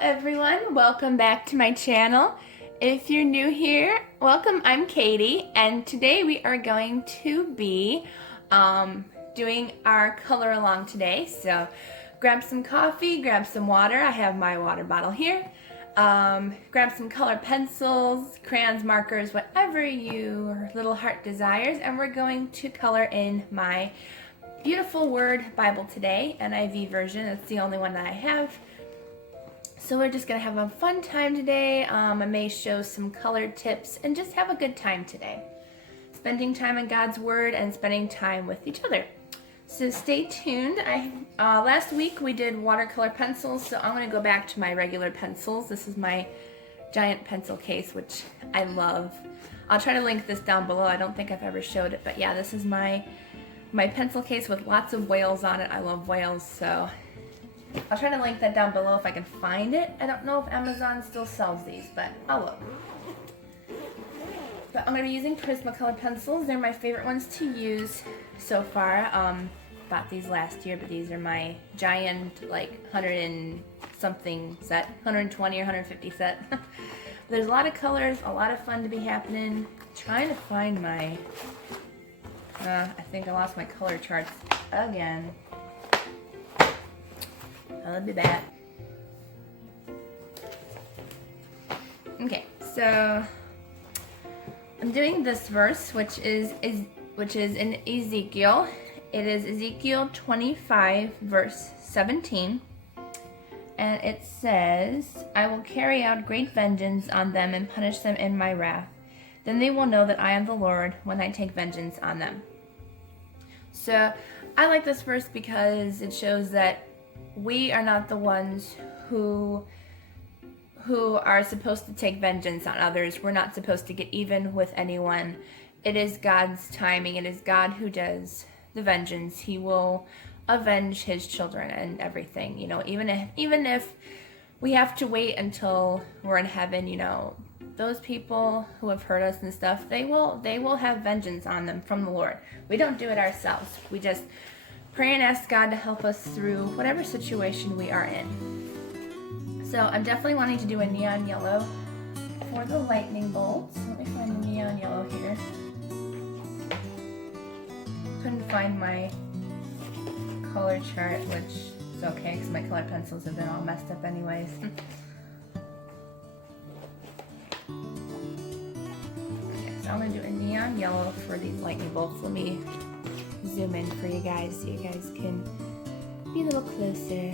everyone, welcome back to my channel. If you're new here, welcome. I'm Katie, and today we are going to be doing our color along today. So grab some coffee, grab some water. I have my water bottle here. Grab some color pencils, crayons, markers, whatever your little heart desires, and we're going to color in my Beautiful Word Bible today, NIV version. It's the only one that I have. So we're just going to have a fun time today. I may show some color tips and just have a good time today. Spending time in God's Word and spending time with each other. So stay tuned. Last week we did watercolor pencils, so I'm going to go back to my regular pencils. This is my giant pencil case, which I love. I'll try to link this down below. I don't think I've ever showed it, but yeah, this is my pencil case with lots of whales on it. I love whales, so I'll try to link that down below if I can find it. I don't know if Amazon still sells these, but I'll look. But I'm going to be using PrismaColor pencils. They're my favorite ones to use so far. Bought these last year, but these are my giant, like 100 and something set, 120 or 150 set. There's a lot of colors, a lot of fun to be happening. Trying to find my, I think I lost my color charts again. I'll be back. Okay, so I'm doing this verse, which is in Ezekiel. It is Ezekiel 25, verse 17, and it says, "I will carry out great vengeance on them and punish them in my wrath. Then they will know that I am the Lord when I take vengeance on them." So I like this verse because it shows that we are not the ones who are supposed to take vengeance on others. We're not supposed to get even with anyone. It is God's timing. It is God who does the vengeance. He will avenge his children and everything. You know, even if we have to wait until we're in heaven, you know, those people who have hurt us and stuff, they will have vengeance on them from the Lord. We don't do it ourselves. We just pray and ask God to help us through whatever situation we are in. So I'm definitely wanting to do a neon yellow for the lightning bolts. Let me find the neon yellow here. Couldn't find my color chart, which is okay because my color pencils have been all messed up anyways. Okay, so I'm going to do a neon yellow for these lightning bolts. Let me zoom in for you guys so you guys can be a little closer.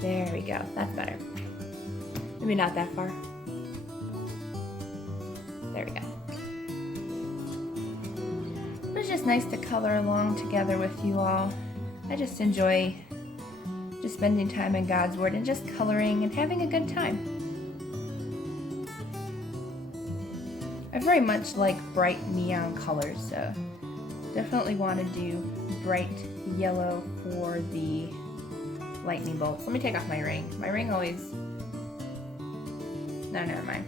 There we go. That's better. Maybe not that far. There we go. It's just nice to color along together with you all. I just enjoy just spending time in God's Word and just coloring and having a good time. I very much like bright neon colors, so definitely want to do bright yellow for the lightning bolts. Let me take off my ring. My ring always... No, never mind.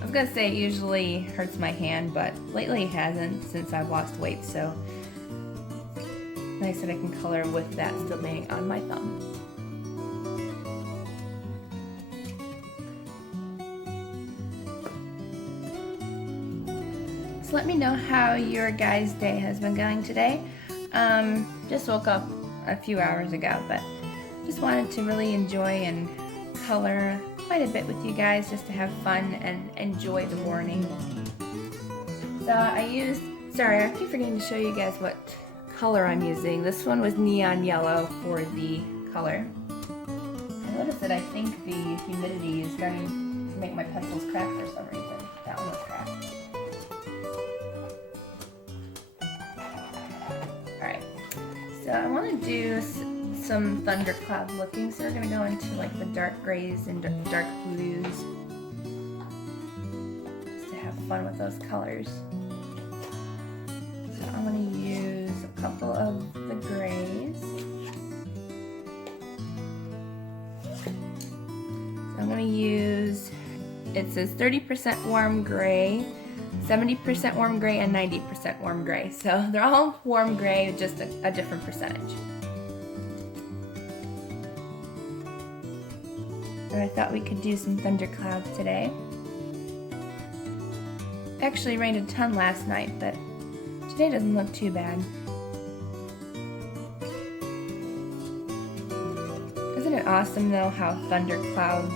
I was going to say it usually hurts my hand, but lately it hasn't since I've lost weight, so nice that I can color with that still being on my thumb. So let me know how your guys' day has been going today. Just woke up a few hours ago, but just wanted to really enjoy and color quite a bit with you guys just to have fun and enjoy the morning. So I keep forgetting to show you guys what color I'm using. This one was neon yellow for the color. I noticed that I think the humidity is starting to make my pencils crack for some reason. That one was cracked. Alright, so I want to do some thundercloud looking, so we're going to go into like the dark grays and dark blues just to have fun with those colors. So I'm going to use a couple of the grays. So I'm going to use, it says 30% warm gray, 70% warm gray, and 90% warm gray. So they're all warm gray, just a different percentage. So I thought we could do some thunderclouds today. Actually rained a ton last night, but today doesn't look too bad. Isn't it awesome though how thunderclouds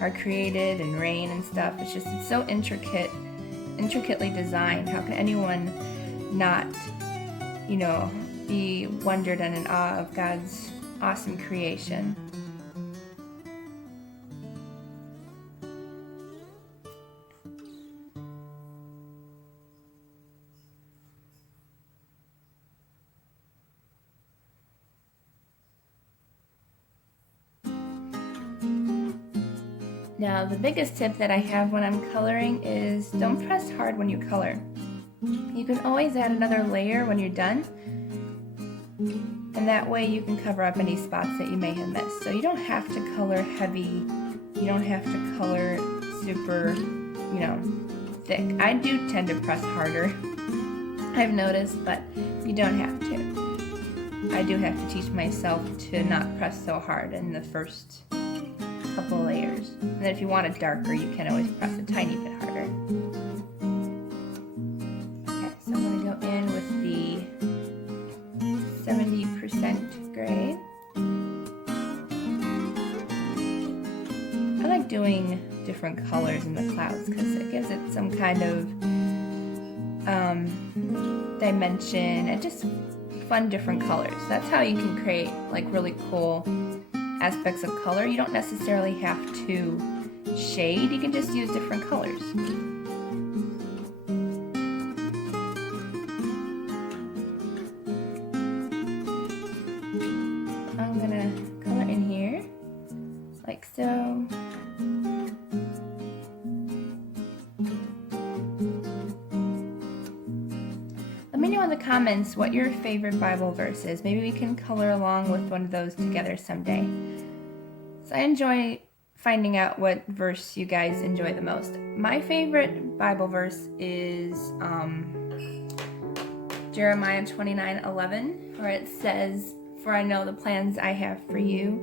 are created and rain and stuff? It's so intricately designed. How can anyone not, be wondered and in awe of God's awesome creation? Now, the biggest tip that I have when I'm coloring is don't press hard when you color. You can always add another layer when you're done, and that way you can cover up any spots that you may have missed. So you don't have to color heavy, you don't have to color super, thick. I do tend to press harder, I've noticed, but you don't have to. I do have to teach myself to not press so hard in the first couple layers. And then if you want it darker, you can always press a tiny bit harder. Okay, so I'm going to go in with the 70% gray. I like doing different colors in the clouds because it gives it some kind of dimension and just fun different colors. That's how you can create like really cool aspects of color. You don't necessarily have to shade, you can just use different colors. I'm gonna color in here, like so. Let me know in the comments what your favorite Bible verse is. Maybe we can color along with one of those together someday. So I enjoy finding out what verse you guys enjoy the most. My favorite Bible verse is Jeremiah 29:11, where it says, "For I know the plans I have for you,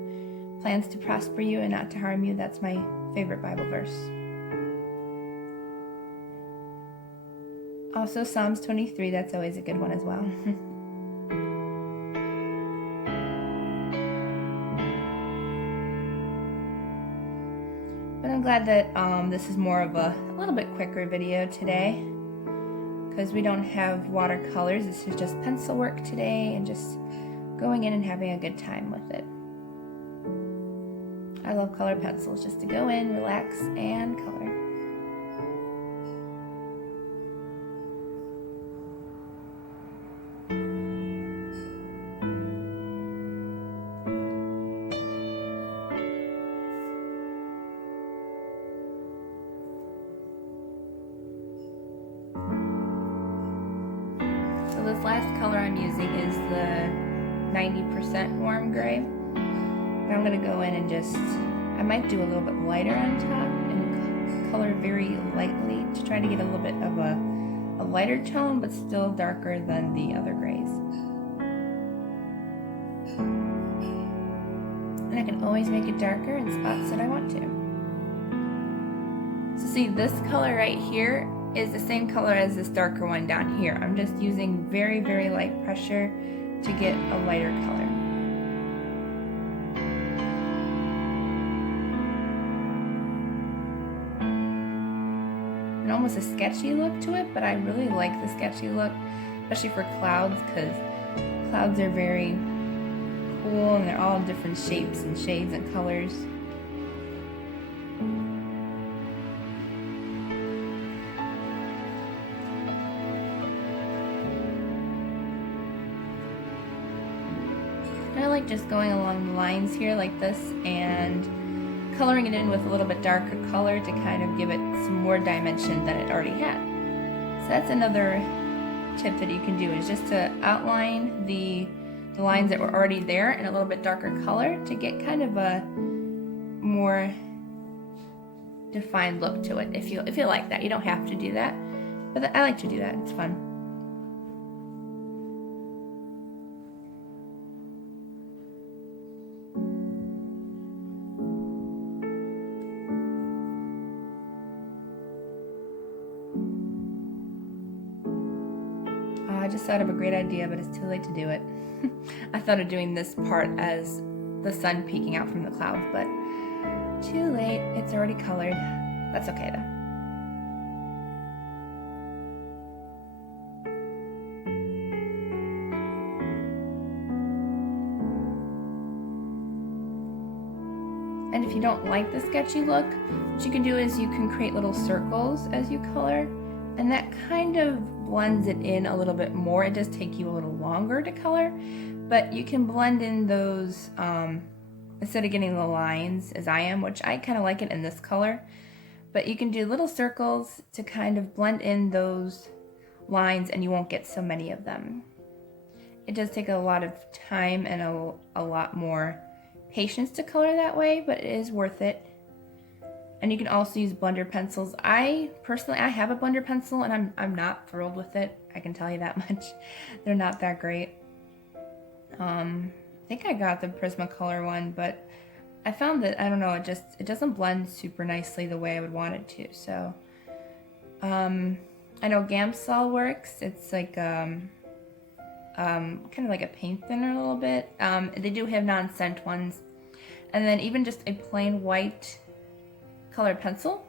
plans to prosper you and not to harm you." That's my favorite Bible verse. Also Psalms 23, that's always a good one as well. But I'm glad that this is more of a little bit quicker video today, because we don't have watercolors. This is just pencil work today and just going in and having a good time with it. I love color pencils, just to go in, relax, and color. This last color I'm using is the 90% warm gray. And I'm going to go in and I might do a little bit lighter on top and color very lightly to try to get a little bit of a lighter tone, but still darker than the other grays. And I can always make it darker in spots that I want to. So see, this color right here is the same color as this darker one down here. I'm just using very, very light pressure to get a lighter color. And almost a sketchy look to it, but I really like the sketchy look, especially for clouds, because clouds are very cool and they're all different shapes and shades and colors. I like just going along the lines here like this and coloring it in with a little bit darker color to kind of give it some more dimension than it already had. So that's another tip that you can do, is just to outline the lines that were already there in a little bit darker color to get kind of a more defined look to it. If you like that, you don't have to do that, but I like to do that. It's fun. just thought of a great idea, but it's too late to do it. I thought of doing this part as the sun peeking out from the clouds, but too late. It's already colored. That's okay though. And if you don't like the sketchy look, what you can do is you can create little circles as you color, and that kind of blends it in a little bit more. It does take you a little longer to color, but you can blend in those instead of getting the lines as I am, which I kind of like it in this color. But you can do little circles to kind of blend in those lines, and you won't get so many of them. It does take a lot of time and a lot more patience to color that way, but it is worth it. And you can also use blender pencils. I have a blender pencil, and I'm not thrilled with it. I can tell you that much. They're not that great. I think I got the PrismaColor one, but I found that, I don't know, it doesn't blend super nicely the way I would want it to. So I know Gamsol works. It's like kind of like a paint thinner a little bit. They do have non-scent ones. And then even just a plain white colored pencil,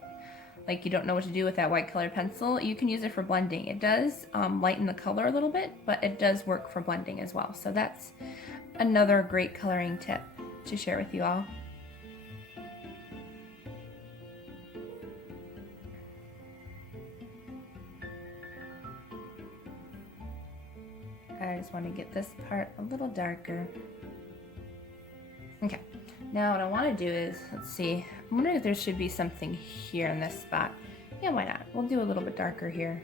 like you don't know what to do with that white colored pencil, you can use it for blending. It does lighten the color a little bit, but it does work for blending as well. So that's another great coloring tip to share with you all. I just want to get this part a little darker. Okay, now what I want to do is, let's see, I'm wondering if there should be something here in this spot. Yeah, why not? We'll do a little bit darker here.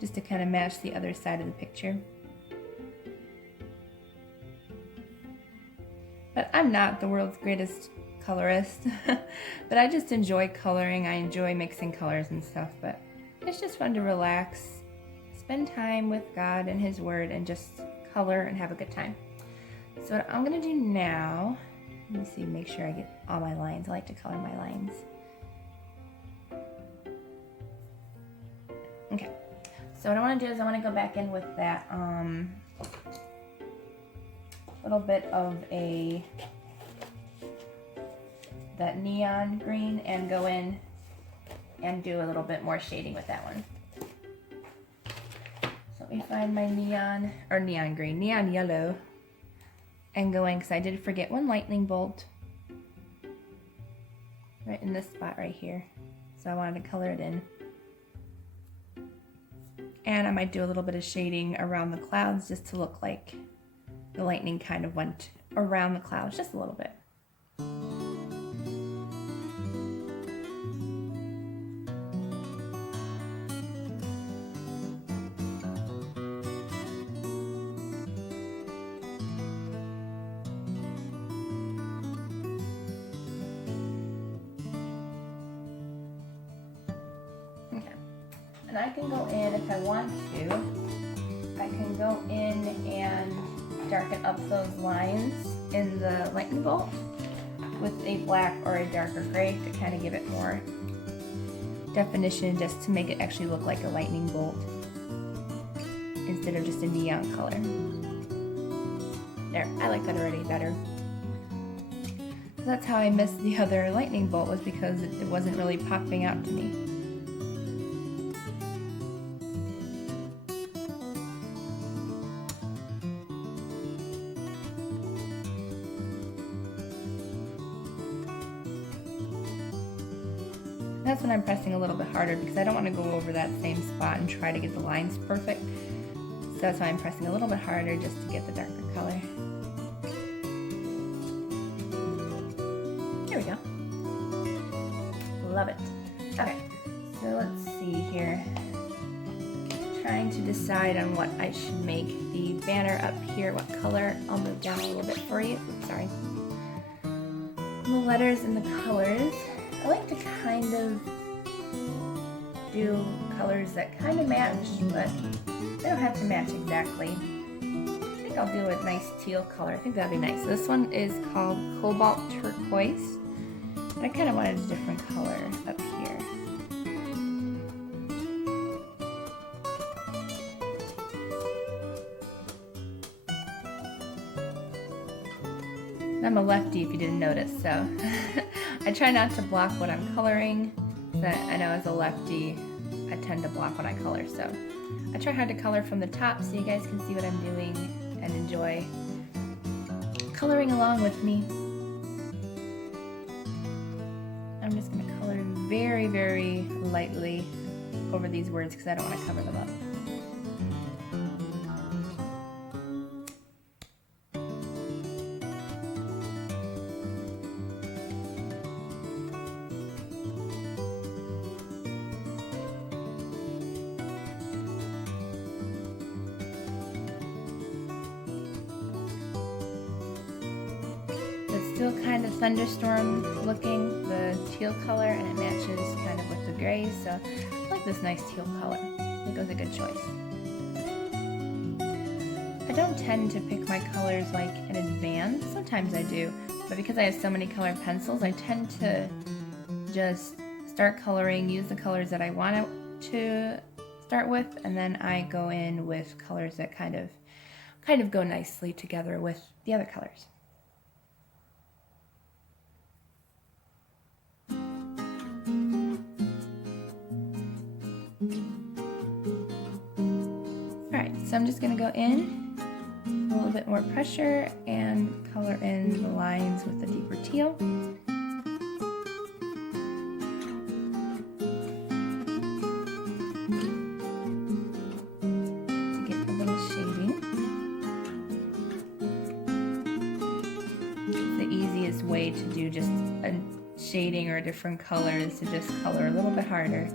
Just to kind of match the other side of the picture. But I'm not the world's greatest colorist, but I just enjoy coloring. I enjoy mixing colors and stuff, but it's just fun to relax, spend time with God and His Word, and just color and have a good time. So what I'm gonna do now, let me see, make sure I get all my lines. I like to color my lines. Okay, so what I want to do is I want to go back in with that little bit of that neon green, and go in and do a little bit more shading with that one. So let me find my neon yellow, and go in, because I did forget one lightning bolt right in this spot right here. So I wanted to color it in. And I might do a little bit of shading around the clouds just to look like the lightning kind of went around the clouds just a little bit. And I can go in, if I want to, I can go in and darken up those lines in the lightning bolt with a black or a darker gray to kind of give it more definition, just to make it actually look like a lightning bolt instead of just a neon color. There, I like that already better. So that's how I missed the other lightning bolt, was because it wasn't really popping out to me. That's when I'm pressing a little bit harder, because I don't want to go over that same spot and try to get the lines perfect. So that's why I'm pressing a little bit harder, just to get the darker color. There we go. Love it. Okay, so let's see here. Trying to decide on what I should make the banner up here, what color. I'll move down a little bit for you. Oops, sorry. The letters and the colors. I like to kind of do colors that kind of match, but they don't have to match exactly. I think I'll do a nice teal color. I think that'd be nice. This one is called Cobalt Turquoise, and I kind of wanted a different color up here. I'm a lefty if you didn't notice, so I try not to block what I'm coloring. But I know as a lefty, I tend to block when I color, so I try hard to color from the top so you guys can see what I'm doing and enjoy coloring along with me. I'm just going to color very, very lightly over these words because I don't want to cover them up. It's still kind of thunderstorm looking, the teal color, and it matches kind of with the gray, so I like this nice teal color. I think it was a good choice. I don't tend to pick my colors like in advance. Sometimes I do, but because I have so many colored pencils, I tend to just start coloring, use the colors that I want to start with, and then I go in with colors that kind of go nicely together with the other colors. Alright, so I'm just going to go in a little bit more pressure and color in the lines with the deeper teal. To get a little shading. The easiest way to do just a shading or a different color is to just color a little bit harder.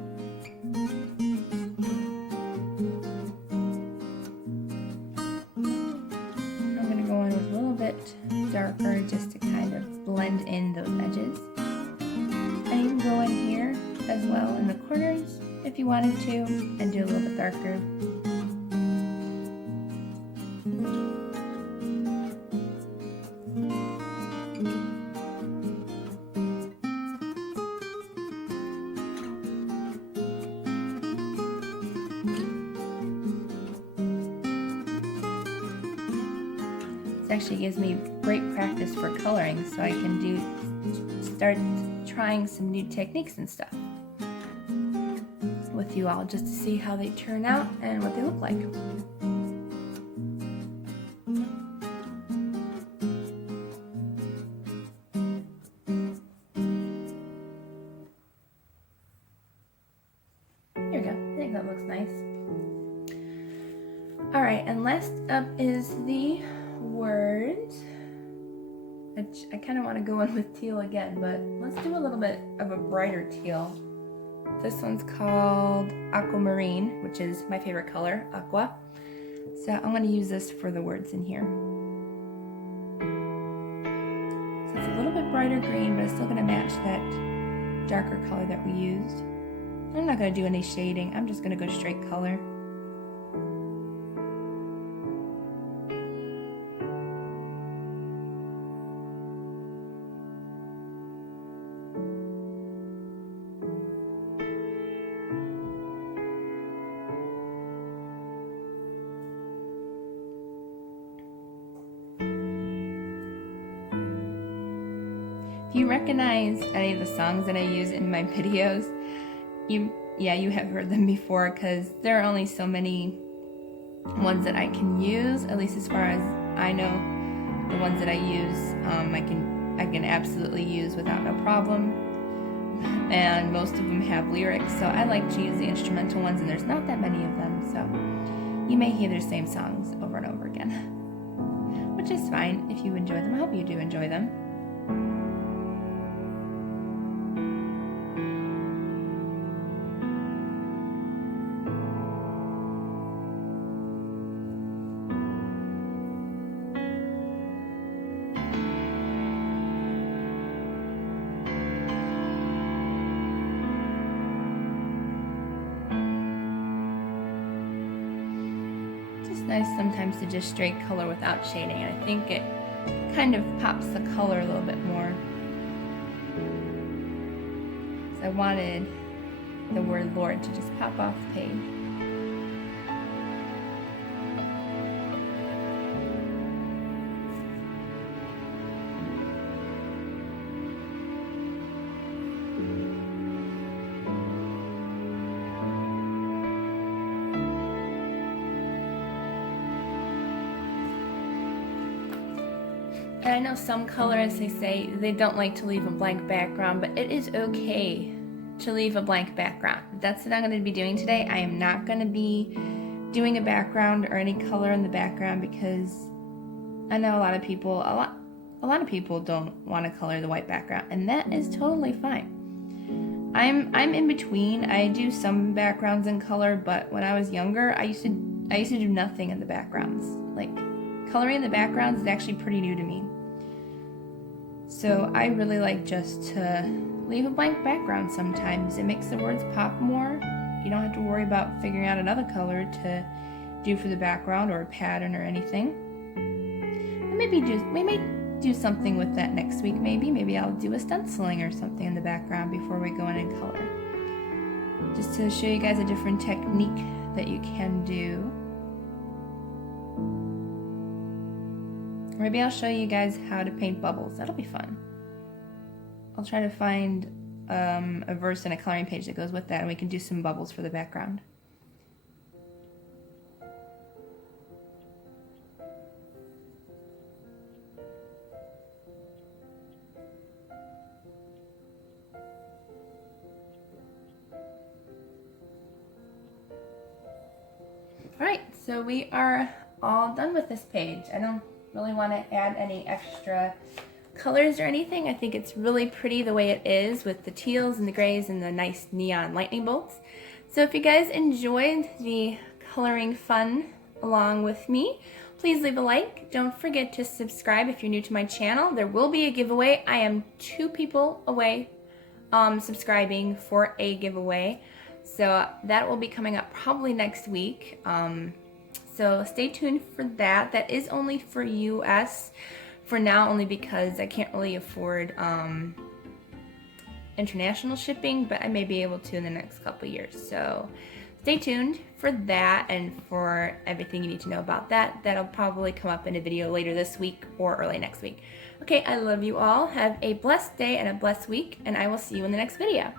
Darker just to kind of blend in those edges. And you can go in here as well in the corners if you wanted to and do a little bit darker. Actually gives me great practice for coloring, so I can start trying some new techniques and stuff with you all just to see how they turn out and what they look like. There we go. I think that looks nice. Alright, and last up is the words, which I kind of want to go in with teal again, but let's do a little bit of a brighter teal. This one's called Aquamarine, which is my favorite color, aqua. So I'm going to use this for the words in here. So it's a little bit brighter green, but it's still going to match that darker color that we used. I'm not going to do any shading, I'm just going to go straight color. If you recognize any of the songs that I use in my videos, you have heard them before, because there are only so many ones that I can use, at least as far as I know. The ones that I use, I can absolutely use without no problem, and most of them have lyrics, so I like to use the instrumental ones, and there's not that many of them, so you may hear the same songs over and over again, which is fine if you enjoy them. I hope you do enjoy them. Nice sometimes to just straight color without shading, and I think it kind of pops the color a little bit more. So I wanted the word Lord to just pop off the page. And I know some colorists, they say they don't like to leave a blank background, but it is okay to leave a blank background. That's what I'm going to be doing today. I am not going to be doing a background or any color in the background because I know a lot of people don't want to color the white background, and that is totally fine. I'm in between. I do some backgrounds in color, but when I was younger, I used to do nothing in the backgrounds. Like, coloring the backgrounds is actually pretty new to me. So I really like just to leave a blank background sometimes. It makes the words pop more. You don't have to worry about figuring out another color to do for the background or a pattern or anything. We may do something with that next week. Maybe I'll do a stenciling or something in the background before we go in and color. Just to show you guys a different technique that you can do. Maybe I'll show you guys how to paint bubbles. That'll be fun. I'll try to find a verse and a coloring page that goes with that, and we can do some bubbles for the background. Alright, so we are all done with this page. I don't really want to add any extra colors or anything. I think it's really pretty the way it is with the teals and the grays and the nice neon lightning bolts. So if you guys enjoyed the coloring fun along with me, please leave a like. Don't forget to subscribe if you're new to my channel. There will be a giveaway. I am 2 people away subscribing for a giveaway. So that will be coming up probably next week. So stay tuned for that. That is only for US for now, only because I can't really afford international shipping, but I may be able to in the next couple years. So stay tuned for that and for everything you need to know about that. That'll probably come up in a video later this week or early next week. Okay, I love you all. Have a blessed day and a blessed week, and I will see you in the next video.